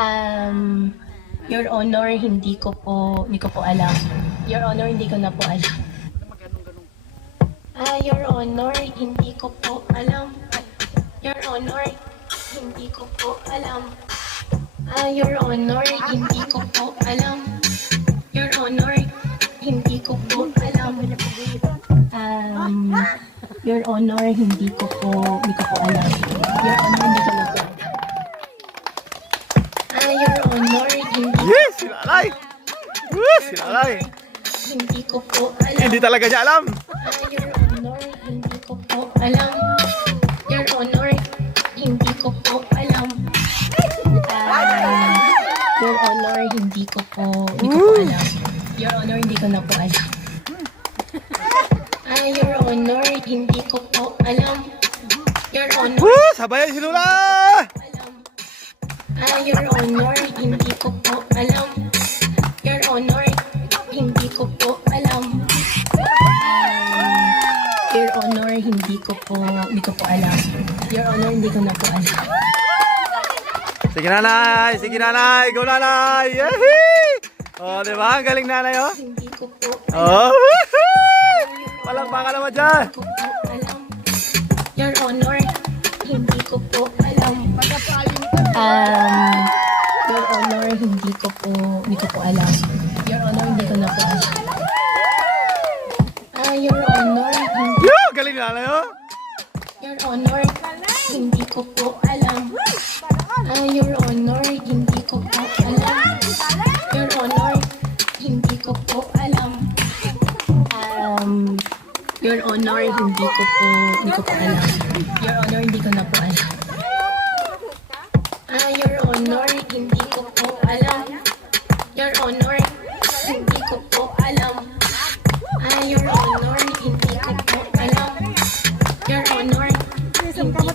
Um, Your Honor, hindi ko po, hindi ko po alam. Your Honor, hindi ko na po alam. Ah, Your Honor, hindi ko po alam. Your Honor, hindi ko po alam. Ah, Your Honor, hindi ko po alam. Your Honor, hindi ko po alam. Um, Your Honor, hindi ko po, hindi ko po alam. Your Honor, hindi ko na po alam. Ah, Your Honor, hindi, Yes! Sinalay! Woo! Sinalay! hindi ko po alam. Hindi talaga niya alam. Your Honor, hindi ko po alam. Your Honor, hindi ko po alam. Your Honor, hindi ko po, hindi ko po alam. Your Honor, hindi ko na po alam. Ah, Your Honor, hindi ko po alam. Your Honor, Woo! Sabayan si Lula! Ah, Your Honor, hindi ko po alam. Your Honor, hindi ko po alam. Ah, Your Honor, hindi ko po, hindi ko po alam. Your Honor, hindi ko na po alam. Sige nanay! Sige nanay! Go nanay! Yehey! Oh, di ba? Ang galing nanay oh! Hindi ko po Oh! alam. Palakpakan naman dyan! Hindi ko po alam. Your Honor, hindi ko po alam. Um, Your Honor, hindi ko po, hindi ko po alam. Your Honor, hindi ko na po alam. Ah, Your Honor, hindi, Yo! Galing nanay oh! Your Honor, hindi ko po alam. Ah, Your Honor, hindi ko po alam. Your Honor, hindi ko po alam. Um, Your Honor, hindi ko po, hindi ko po alam. Your Honor, hindi ko na po alam. Ah, Your Honor, hindi ko po alam.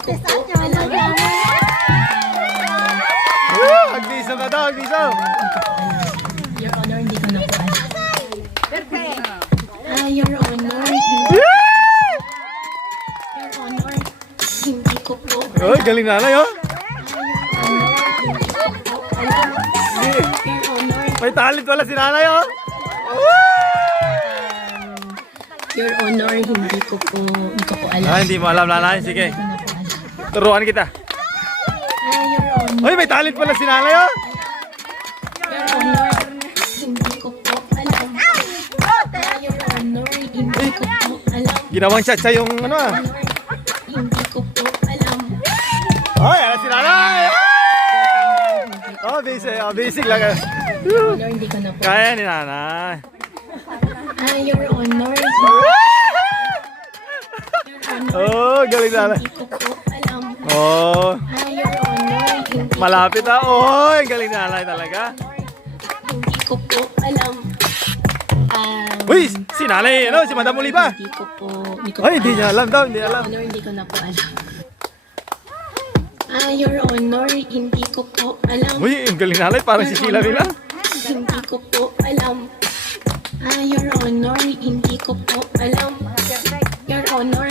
Hindi ko po alam. Woo! Agbiso ka daw! Agbiso! Your hindi ko na po alam. Ah, Your Honor, hindi, ko po Oh, galing nanay oh! May talent wala si nanay oh! Your Honor, hindi ko po, hindi ko po alam. Ah, hindi mo alam nanay. Sige. Turuan kita. Uy, may talent pala si nanay oh! Ginawang chat sa yung ano ah. Hindi ko po alam. Ay, ala si nanay! Oh, basic. Oh, basic lang. Honor, hindi ko na po. Kaya ni nanay. Your Honor, Oh, galing nanay. Oh, Ah, malapit na. Oh, ang galing nanay talaga. hindi ko po alam. Ah, Uy, si nanay, ano, si Madam Oliva. Hindi ko po, hindi ko Ay, hindi niya alam daw, hindi alam. Honor, hindi ko na po alam. Ah, Your Honor, hindi ko po alam. Uy, ang galing nanay, parang si Sheila nila. Hindi ko po alam. Ah, Your Honor, hindi ko po alam. Your Honor,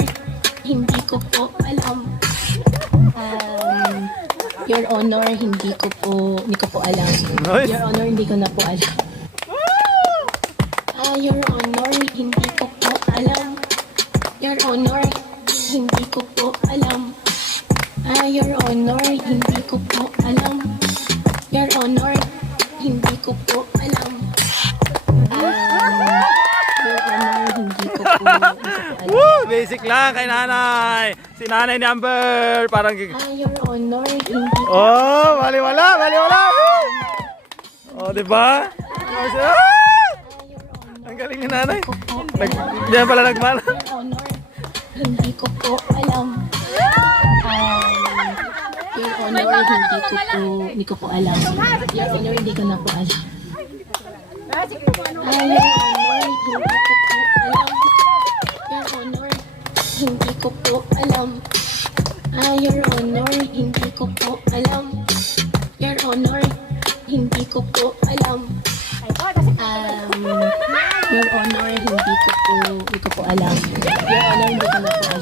Your Honor, hindi ko po, hindi ko po alam. Your Honor, hindi ko na po alam. Ah, Your Honor, hindi ko po alam. Your Honor, hindi ko po alam. Ah, Your Honor, hindi ko po alam. Your Honor, hindi ko po alam. Ah, Your Honor, hindi ko po, Woo, basic lang kay nanay. Si nanay ni Amber, parang... Ah, Your Honor, hindi Oh, baliwala, baliwala. Oh, di ba? Ah! Ang galing ni nanay. Nag, diyan pala nagmana. Your Honor, hindi ko po alam. Um, Your Honor, hindi ko po, hindi ko po alam. Your Honor, hindi ko na po alam. Ah, Your Honor, Honor, hindi ko po alam. Um, Your Honor, hindi ko po, hindi ko po alam. Your Honor, hindi ko po alam.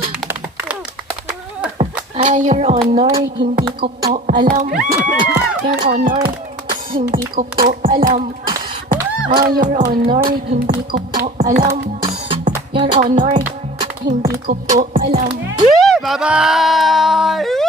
Ah, Your Honor, hindi ko po alam. Your Honor, hindi ko po alam. Ah, Your Honor, hindi ko po alam. Your Honor, hindi ko po alam. Bye-bye!